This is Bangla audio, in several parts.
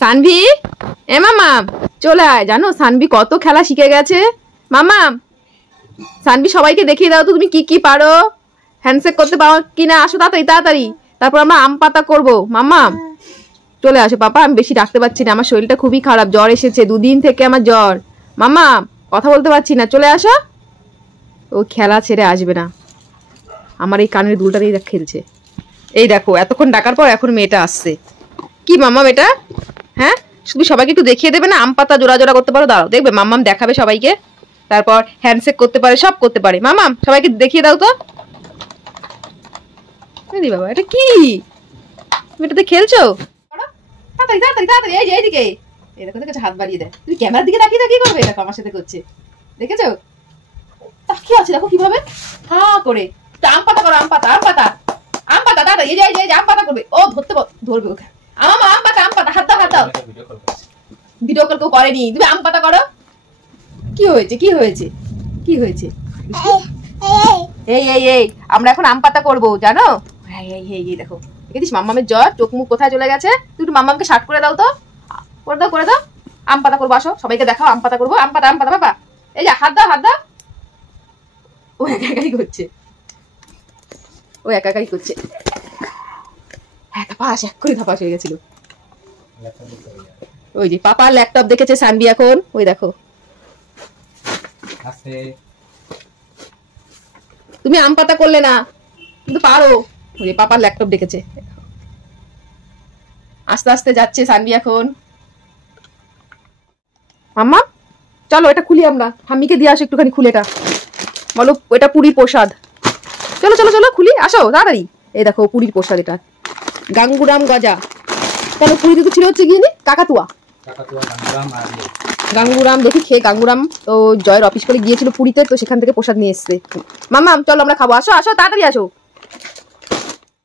সানভি, এ মামা চলে আয়। জানো সানভি কত খেলা শিখে গেছে। মামা সানভি সবাইকে দেখিয়ে দাও তো তুমি কি কি পারো, হ্যান্ডশেক করতে পারো কিনা। আসো তাড়াতাড়ি তাড়াতাড়ি, তারপর আমরা আম পাতা করবো। মামা চলে আসো। পাপা আমি বেশি ডাকতে পারছি না, আমার শরীরটা খুবই খারাপ, জ্বর এসেছে, 2 দিন থেকে আমার জ্বর। মামা কথা বলতে পারছি না, চলে আসো। ও খেলা ছেড়ে আসবে না, আমার এই কানের দুলটাতেই খেলছে। এই দেখো এতক্ষণ ডাকার পর এখন মেয়েটা আসছে। কি মাম্মাম এটা? হ্যাঁ শুধু সবাইকে একটু দেখিয়ে দেবে না, আম পাতা জোড়া জোড়া করতে পারো। দাঁড়াও দেখবে, মাম্মাম দেখাবে সবাইকে, তারপর হ্যান্ডশেক করতে পারে, সব করতে পারে। মাম্মাম সবাইকে দেখিয়ে দাও তো। বাবা এটা কি, তুমি এটাতে খেলছো? তাড়াতাড়ি তাড়াতাড়ি তাড়াতাড়ি, এই যে এইদিকে। এই দেখো দেখেছো, হাত বাড়িয়ে দেয়। তুমি ক্যামেরার দিকে তাকিয়ে তাকিয়ে করবে, দেখো আমার সাথে করছে, দেখেছো? তাকিয়ে আছে দেখো কিভাবে, হ্যাঁ করে। আম পাতা করো, আম পাতা আম পাতা আম পাতা, তাড়াতাড়ি। এই যে আম পাতা করবে, ও ধরবে ওকে। আম পাতা আম পাতা, হাত দাও হাত দাও। ভিডিও কল কেউ করেনি, তুমি আম পাতা করো। কি হয়েছে কি হয়েছে কি হয়েছে? এই এই এই আমরা এখন আম পাতা করবো জানো। এই দেখো দেখেছিস মাম্মামের জ্বর, চোখ মুখ কোথায় চলে গেছে। তুই একটু মাম্মামকে শার্ট করে দাও তো, করে দাও করে দাও। আম পাতা করবো, আসো সবাইকে দেখাও, আম পাতা করবো। আম পাতা বাবা। এই যে হাত দাও হাত দাও। ও একা একাই করছে, ও একা একাই করছে। হ্যাঁ ধাপাস, এক করে ধাপাস হয়ে গেছিল। ওই যে পাপার ল্যাপটপ দেখেছে সানভি এখন, ওই দেখো। তুমি আম পাতা করলে না কিন্তু পারো। ওই যে পাপার ল্যাপটপ দেখেছে, আস্তে আস্তে যাচ্ছে সানভি এখন। মাম্মা চলো এটা খুলি, আমরা ঠাম্মিকে দিয়ে আসো একটুখানি খুলেটা, বলো এটা পুরীর প্রসাদ। চলো চলো চলো খুলি, আসো তাড়াতাড়ি। এই দেখো পুরীর প্রসাদ এটা, গাঙ্গুরাম গজা। কেন পুরীতে তো ছিল হচ্ছে গিয়ে কাকাতুয়া, গাঙ্গুরাম দেখি খেয়ে। গাঙ্গুরাম তো জয়ের অফিস করে গিয়েছিল পুরীতে, তো সেখান থেকে প্রসাদ নিয়ে এসছে। মাম্মাম চলো আমরা খাবো, আসো আসো তাড়াতাড়ি আসো।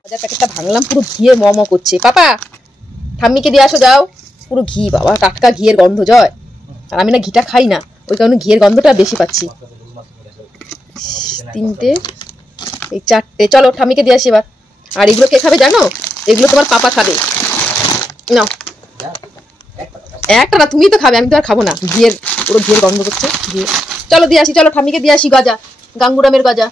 গজার প্যাকেটটা ভাঙলাম, পুরো ঘিয়ে ম করছে। পাপা ঠাম্মিকে দিয়ে আসো যাও। পুরো ঘি, বাবা টাটকা ঘিয়ের গন্ধ জয়। আর আমি না ঘিটা খাই না, ওই কারণে ঘিয়ের গন্ধটা বেশি পাচ্ছি। 3টে, এই 4টে। চলো ঠাম্মিকে দিয়ে আসি এবার। আর এগুলো কে খাবে জানো? এগুলো তোমার পাপা খাবে। নাও একটা না, তুমি তো খাবে, আমি তো আর খাবো না। ঘিয়ের পুরো ঘিয়ের গন্ধ করছে ঘিয়ে। চলো দিয়ে আসি, চলো ঠাম্মিকে দিয়ে আসি গজা, গাঙ্গুরামের গজা।